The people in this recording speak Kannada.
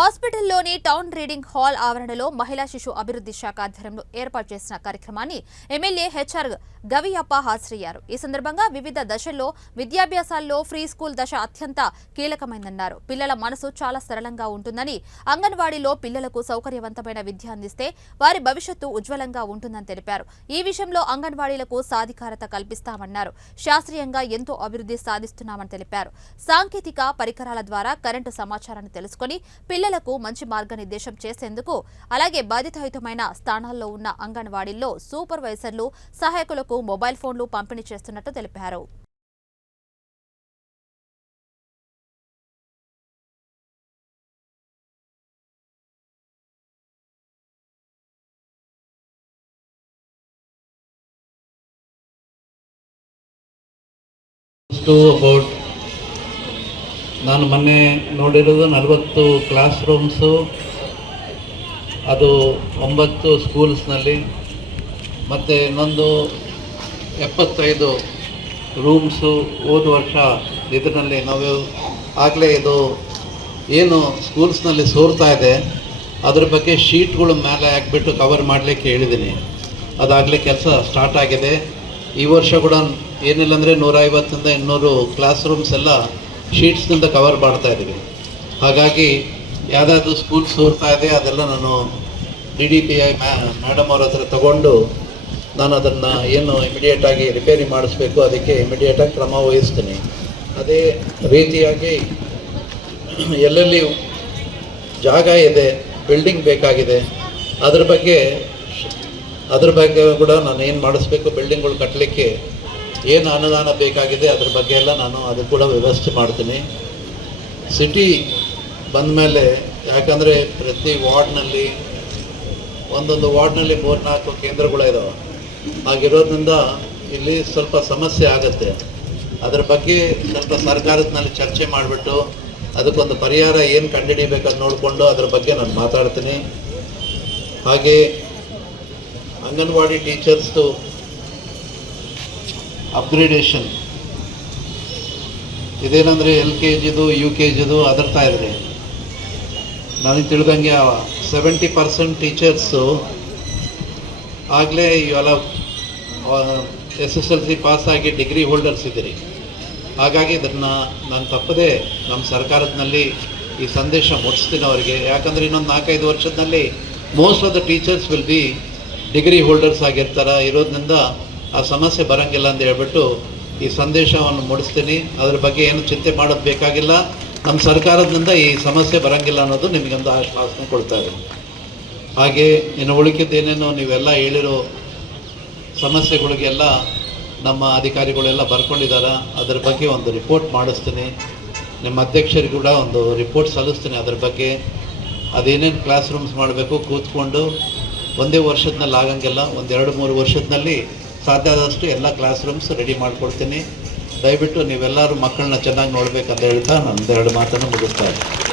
హాస్పిటల్లోని టౌన్ రీడింగ్ హాల్ ఆవరణలో మహిళా శిశు అభివృద్ధి శాఖ ఆధ్వర్యంలో ఏర్పాటు చేసిన కార్యక్రమాన్ని ఎమ్మెల్యే హెచ్ఆర్ గవియప్ప హాజరయ్యారు. ఈ సందర్భంగా వివిధ దశల్లో విద్యాభ్యాసాల్లో ఫ్రీ స్కూల్ దశ అత్యంత కీలకమైందన్నారు. పిల్లల మనసు చాలా సరళంగా ఉంటుందని, అంగన్వాడీలో పిల్లలకు సౌకర్యవంతమైన విద్య అందిస్తే వారి భవిష్యత్తు ఉజ్వలంగా ఉంటుందని తెలిపారు. ఈ విషయంలో అంగన్వాడీలకు సాధికారత కల్పిస్తామన్నారు. శాస్త్రీయంగా ఎంతో అభివృద్ధి సాధిస్తున్నామని తెలిపారు. సాంకేతిక పరికరాల ద్వారా కరెంటు సమాచారాన్ని తెలుసుకుని పిల్లలకు మంచి మార్గనిర్దేశం చేసేందుకు, అలాగే బాధ్యతాయుతమైన స్థానాల్లో ఉన్న అంగన్వాడీల్లో సూపర్వైజర్లు, సహాయకులకు మొబైల్ ఫోన్లు పంపిణీ చేస్తున్నట్టు తెలిపారు. ನಾನು ಮೊನ್ನೆ ನೋಡಿರೋದು 40 ಕ್ಲಾಸ್ ರೂಮ್ಸು, ಅದು 9 ಸ್ಕೂಲ್ಸ್ನಲ್ಲಿ, ಮತ್ತು ಇನ್ನೊಂದು 75 ರೂಮ್ಸು ಹೋದ ವರ್ಷ ಇದರಲ್ಲಿ ನಾವು ಆಗಲೇ ಇದು ಏನು ಸ್ಕೂಲ್ಸ್ನಲ್ಲಿ ಸೋರ್ತಾ ಇದೆ ಅದ್ರ ಬಗ್ಗೆ ಶೀಟ್ಗಳು ಮೇಲೆ ಹಾಕ್ಬಿಟ್ಟು ಕವರ್ ಮಾಡಲಿಕ್ಕೆ ಹೇಳಿದ್ದೀನಿ. ಅದಾಗಲೇ ಕೆಲಸ ಸ್ಟಾರ್ಟ್ ಆಗಿದೆ. ಈ ವರ್ಷ ಕೂಡ ಏನಿಲ್ಲ ಅಂದರೆ 150 ಇಂದ 200 ಕ್ಲಾಸ್ ರೂಮ್ಸ್ ಎಲ್ಲ ಶೀಟ್ಸ್ನಿಂದ ಕವರ್ ಮಾಡ್ತಾಯಿದ್ದೀವಿ. ಹಾಗಾಗಿ ಯಾವುದಾದ್ರು ಸ್ಕೂಲ್ ಸೋರ್ತಾ ಇದೆ ಅದೆಲ್ಲ ನಾನು DDPI ಮೇಡಮ್ ಅವ್ರ ಹತ್ರ ತಗೊಂಡು ನಾನು ಅದನ್ನು ಏನು ಇಮಿಡಿಯೇಟಾಗಿ ರಿಪೇರಿ ಮಾಡಿಸ್ಬೇಕು, ಅದಕ್ಕೆ ಇಮಿಡಿಯೇಟಾಗಿ ಕ್ರಮ ವಹಿಸ್ತೀನಿ. ಅದೇ ರೀತಿಯಾಗಿ ಎಲ್ಲೆಲ್ಲಿ ಜಾಗ ಇದೆ, ಬಿಲ್ಡಿಂಗ್ ಬೇಕಾಗಿದೆ, ಅದ್ರ ಬಗ್ಗೆ ಕೂಡ ನಾನು ಏನು ಮಾಡಿಸ್ಬೇಕು, ಬಿಲ್ಡಿಂಗ್ಗಳು ಕಟ್ಟಲಿಕ್ಕೆ ಏನು ಅನುದಾನ ಬೇಕಾಗಿದೆ ಅದ್ರ ಬಗ್ಗೆ ಎಲ್ಲ ನಾನು ಅದು ಕೂಡ ವ್ಯವಸ್ಥೆ ಮಾಡ್ತೀನಿ. ಸಿಟಿ ಬಂದ ಮೇಲೆ, ಯಾಕಂದರೆ ಪ್ರತಿ ವಾರ್ಡ್ನಲ್ಲಿ ಒಂದೊಂದು ವಾರ್ಡ್ನಲ್ಲಿ 3-4 ಕೇಂದ್ರಗಳಿದಾವೆ. ಹಾಗಿರೋದ್ರಿಂದ ಇಲ್ಲಿ ಸ್ವಲ್ಪ ಸಮಸ್ಯೆ ಆಗುತ್ತೆ. ಅದರ ಬಗ್ಗೆ ಸ್ವಲ್ಪ ಸರ್ಕಾರದಲ್ಲಿ ಚರ್ಚೆ ಮಾಡಿಬಿಟ್ಟು ಅದಕ್ಕೊಂದು ಪರಿಹಾರ ಏನು ಕಂಡುಹಿಡಿಬೇಕಂತ ನೋಡಿಕೊಂಡು ಅದ್ರ ಬಗ್ಗೆ ನಾನು ಮಾತಾಡ್ತೀನಿ. ಹಾಗೆ ಅಂಗನವಾಡಿ ಟೀಚರ್ಸ್ದು ಅಪ್ಗ್ರೇಡೇಷನ್ ಇದೇನಂದರೆ LKGದು UKGದು ಅದರ್ತಾ ಇದ್ರಿ. ನನಗೆ ತಿಳಿದಂಗೆ 70% ಟೀಚರ್ಸು ಆಗಲೇ ಇವೆಲ್ಲ SSLC ಪಾಸಾಗಿ ಡಿಗ್ರಿ ಹೋಲ್ಡರ್ಸ್ ಇದ್ದೀರಿ. ಹಾಗಾಗಿ ಇದನ್ನು ನಾನು ತಪ್ಪದೆ ನಮ್ಮ ಸರ್ಕಾರದಲ್ಲಿ ಈ ಸಂದೇಶ ಮುಟ್ಟಿಸ್ತೀನಿ ಅವರಿಗೆ. ಯಾಕಂದರೆ ಇನ್ನೊಂದು 4-5 ವರ್ಷದಲ್ಲಿ most of the teachers will be degree holders ಆಗಿರ್ತಾರೆ. ಇರೋದ್ರಿಂದ ಆ ಸಮಸ್ಯೆ ಬರೋಂಗಿಲ್ಲ ಅಂತ ಹೇಳ್ಬಿಟ್ಟು ಈ ಸಂದೇಶವನ್ನು ಮೂಡಿಸ್ತೀನಿ. ಅದ್ರ ಬಗ್ಗೆ ಏನು ಚಿಂತೆ ಮಾಡೋದು ಬೇಕಾಗಿಲ್ಲ. ನಮ್ಮ ಸರ್ಕಾರದಿಂದ ಈ ಸಮಸ್ಯೆ ಬರೋಂಗಿಲ್ಲ ಅನ್ನೋದು ನಿಮಗೊಂದು ಆಶ್ವಾಸನೆ ಕೊಡ್ತಾ ಇದ್ದೀನಿ. ಹಾಗೆ ಇನ್ನು ಉಳಿಕಿದ್ದೇನೇನು ನೀವೆಲ್ಲ ಹೇಳಿರೋ ಸಮಸ್ಯೆಗಳಿಗೆಲ್ಲ ನಮ್ಮ ಅಧಿಕಾರಿಗಳೆಲ್ಲ ಬರ್ಕೊಂಡಿದ್ದಾರೆ. ಅದರ ಬಗ್ಗೆ ಒಂದು ರಿಪೋರ್ಟ್ ಮಾಡಿಸ್ತೀನಿ. ನಿಮ್ಮ ಅಧ್ಯಕ್ಷರಿಗೆ ಕೂಡ ಒಂದು ರಿಪೋರ್ಟ್ ಸಲ್ಲಿಸ್ತೀನಿ ಅದ್ರ ಬಗ್ಗೆ. ಅದೇನೇನು ಕ್ಲಾಸ್ ರೂಮ್ಸ್ ಮಾಡಬೇಕು ಕೂತ್ಕೊಂಡು ಒಂದೇ ವರ್ಷದಲ್ಲಿ ಆಗಂಗಿಲ್ಲ, 1-2-3 ವರ್ಷದಲ್ಲಿ ಸಾಧ್ಯ ಆದಷ್ಟು ಎಲ್ಲ ಕ್ಲಾಸ್ ರೂಮ್ಸ್ ರೆಡಿ ಮಾಡಿಕೊಡ್ತೀನಿ. ದಯವಿಟ್ಟು ನೀವೆಲ್ಲರೂ ಮಕ್ಕಳನ್ನ ಚೆನ್ನಾಗಿ ನೋಡಬೇಕಂತ ಹೇಳ್ತಾ ನಾನು 2 ಮಾತನ್ನು ಮುಗಿಸ್ತಾ ಇದ್ದೀನಿ.